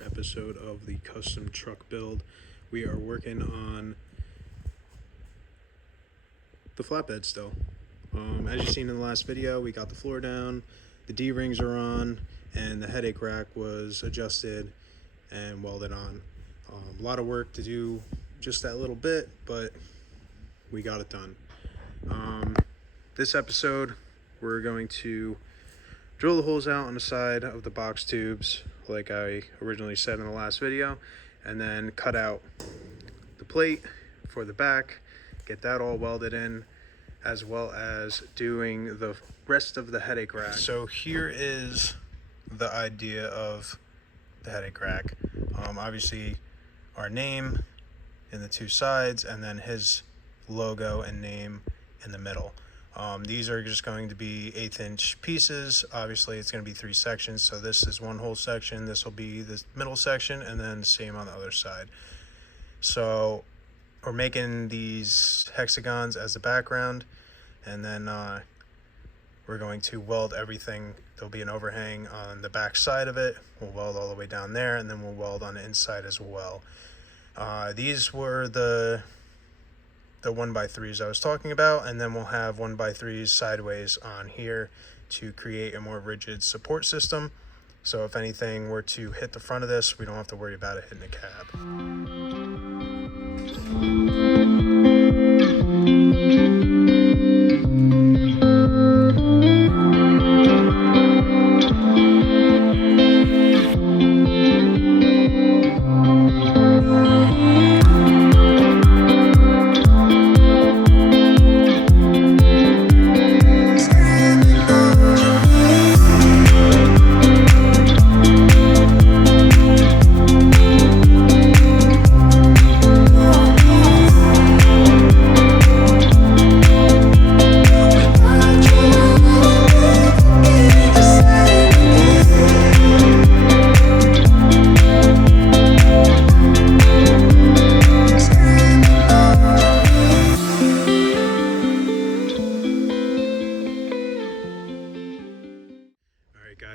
another episode of the custom truck build. We are working on the flatbed still. As you've seen in the last video, we got the floor down, the D-rings are on, and the headache rack was adjusted and welded on. A lot of work to do just that little bit, but we got it done. This episode, we're going to drill the holes out on the side of the box tubes like I originally said in the last video, and then cut out the plate for the back, get that all welded in, as well as doing the rest of the headache rack. So here is the idea of the headache rack. Obviously our name in the two sides, and then his logo and name in the middle. These are just going to be 1/8 inch pieces. Obviously it's going to be 3 sections, so this is one whole section, this will be the middle section, and then same on the other side. So we're making these hexagons as the background, and then we're going to weld everything. There'll be an overhang on the back side of it. We'll weld all the way down there, and then we'll weld on the inside as well. These were the 1x3s I was talking about, and then we'll have 1x3s sideways on here to create a more rigid support system. So if anything were to hit the front of this, we don't have to worry about it hitting the cab.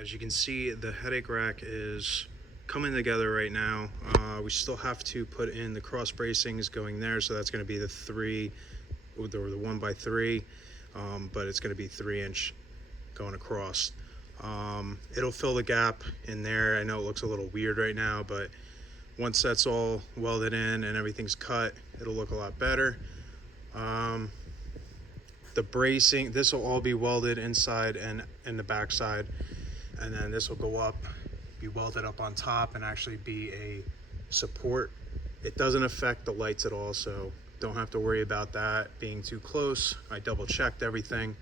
As you can see, the headache rack is coming together right now. We still have to put in the cross bracings going there, so that's going to be the 3 or the 1x3, but it's going to be 3 inch going across. It'll fill the gap in there. I know it looks a little weird right now, but once that's all welded in and everything's cut, it'll look a lot better. The bracing, this will all be welded inside and in the back side, and then this will go up, be welded up on top, and actually be a support. It doesn't affect the lights at all, so don't have to worry about that being too close. I double checked everything,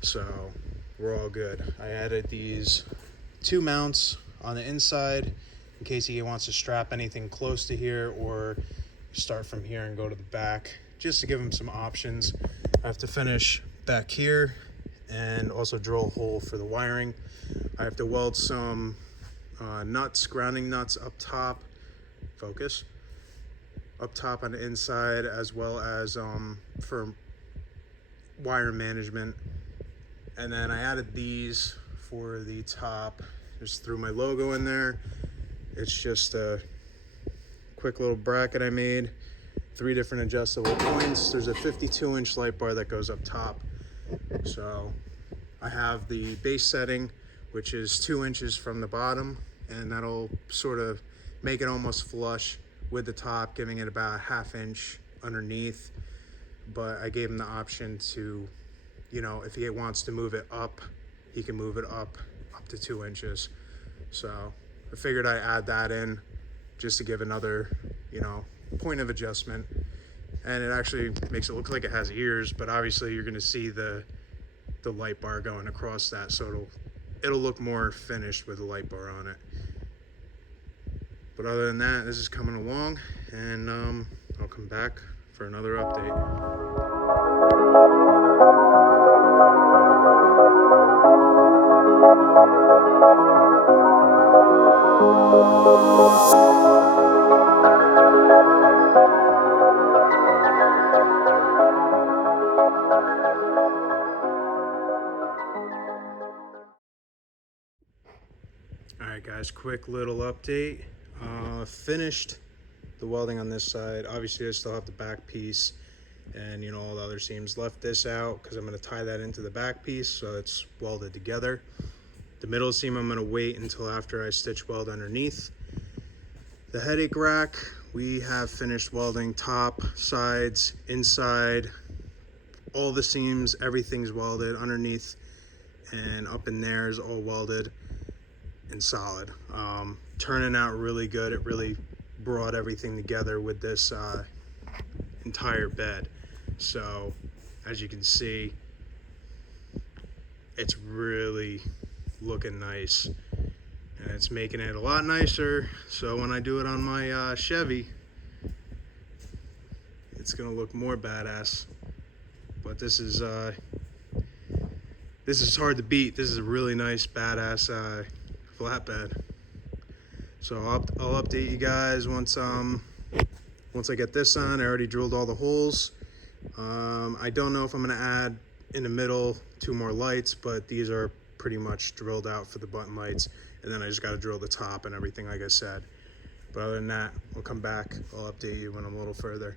so we're all good. I added these 2 mounts on the inside in case he wants to strap anything close to here or start from here and go to the back, just to give him some options. I have to finish back here and also drill a hole for the wiring. I have to weld some nuts, grounding nuts up top, up top on the inside, as well as for wire management. And then I added these for the top, just threw my logo in there. It's just a quick little bracket I made, 3 different adjustable points. There's a 52 inch light bar that goes up top. So I have the base setting, which is 2 inches from the bottom, and that'll sort of make it almost flush with the top, giving it about a 1/2 inch underneath. But I gave him the option to, you know, if he wants to move it up, he can move it up to 2 inches. So I figured I'd add that in just to give another, you know, point of adjustment. And it actually makes it look like it has ears, but obviously you're going to see the light bar going across that, so it'll look more finished with the light bar on it. But other than that, this is coming along, and I'll come back for another update. Alright guys, quick little update. Finished the welding on this side. Obviously I still have the back piece and all the other seams. Left this out because I'm going to tie that into the back piece so it's welded together. The middle seam I'm going to wait until after I stitch weld underneath. The headache rack, we have finished welding top, sides, inside, all the seams, everything's welded underneath, and up in there is all welded and solid. Turning out really good. It really brought everything together with this entire bed. So as you can see, it's really looking nice, and it's making it a lot nicer. So when I do it on my Chevy, it's gonna look more badass. But this is hard to beat. This is a really nice badass flatbed. So I'll update you guys once I get this on. I already drilled all the holes. I don't know if I'm gonna add in the middle 2 more lights, but these are pretty much drilled out for the button lights, and then I just got to drill the top and everything like I said. But other than that, we'll come back. I'll update you when I'm a little further.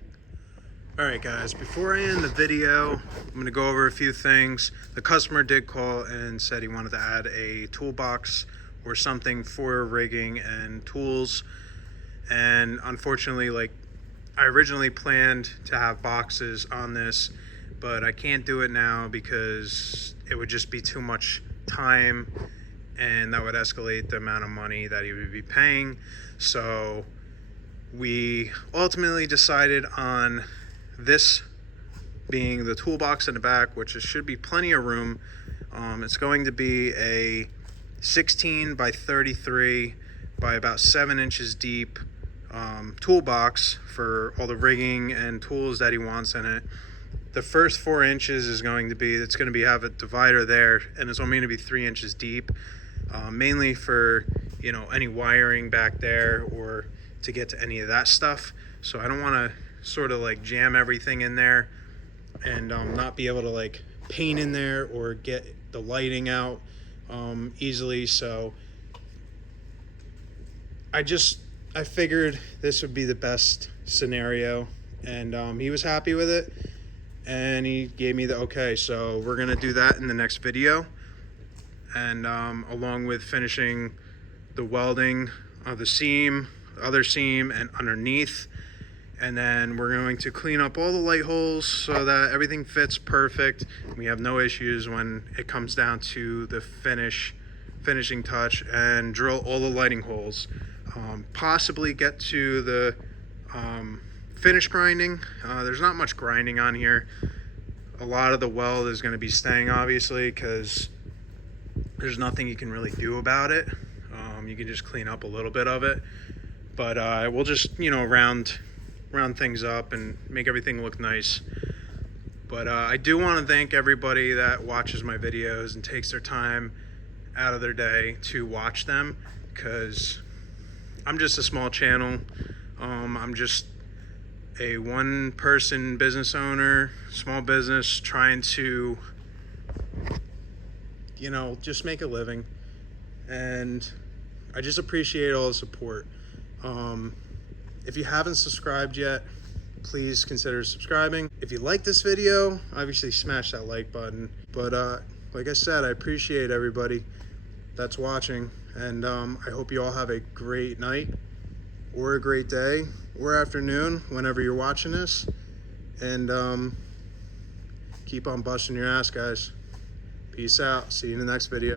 Alright guys, before I end the video, I'm going to go over a few things. The customer did call and said he wanted to add a toolbox or something for rigging and tools, and unfortunately, like, I originally planned to have boxes on this, but I can't do it now because it would just be too much time and that would escalate the amount of money that he would be paying. So we ultimately decided on this being the toolbox in the back, which should be plenty of room. It's going to be a 16 by 33 by about 7 inches deep toolbox for all the rigging and tools that he wants in it. The first 4 inches is going to be, have a divider there, and it's only going to be 3 inches deep, mainly for any wiring back there or to get to any of that stuff. So I don't want to sort of like jam everything in there and not be able to like paint in there or get the lighting out easily. So I figured this would be the best scenario, and he was happy with it, and he gave me the okay. So we're gonna do that in the next video, and along with finishing the welding of the seam, the other seam, and underneath. And then we're going to clean up all the light holes so that everything fits perfect. We have no issues when it comes down to the finishing touch, and drill all the lighting holes. Possibly get to the finish grinding. There's not much grinding on here. A lot of the weld is going to be staying, obviously, because there's nothing you can really do about it. You can just clean up a little bit of it, but we'll just round things up and make everything look nice. But I do want to thank everybody that watches my videos and takes their time out of their day to watch them, because I'm just a small channel. I'm just a one-person business owner, small business, trying to just make a living, and I just appreciate all the support. If you haven't subscribed yet, please consider subscribing. If you like this video, obviously smash that like button. But like I said, I appreciate everybody that's watching, and I hope you all have a great night or a great day or afternoon whenever you're watching this, and keep on busting your ass, guys. Peace out. See you in the next video.